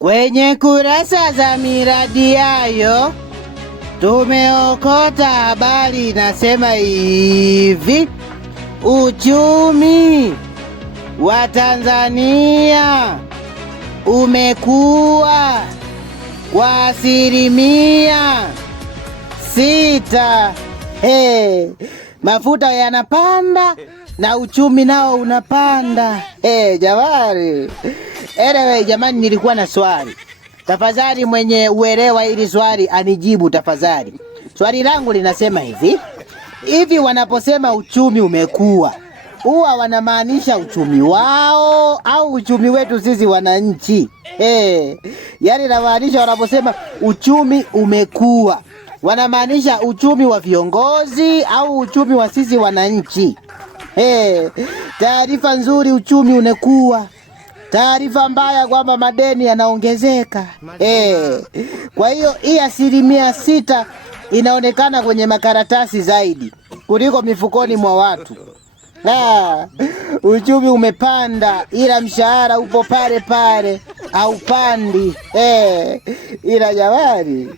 Kwenye kurasa za miradi yayo tumeokota habari inasema hivi: uchumi wa Tanzania umekuwa kwa 6%. Mafuta yanapanda na uchumi nao unapanda. Jamani. Anyway, jamani, nilikuwa na swali. Tafadhali mwenye uelewa hili swali anijibu tafadhali. Swali langu linasema hivi wanaposema uchumi umekuwa, huwa wanamaanisha uchumi wao au uchumi wetu sisi wananchi? Yaani namaanisha wanaposema uchumi umekuwa, wanamaanisha uchumi wa viongozi au uchumi wa sisi wananchi? Taarifa nzuri, uchumi umekuwa. Taarifa mbaya kwamba madeni yanaongezeka. Kwa hiyo hii 6% inaonekana kwenye makaratasi zaidi kuliko mifukoni mwa watu. Uchumi umepanda ila mshahara upo pale pale, haupandi. Ila jamani.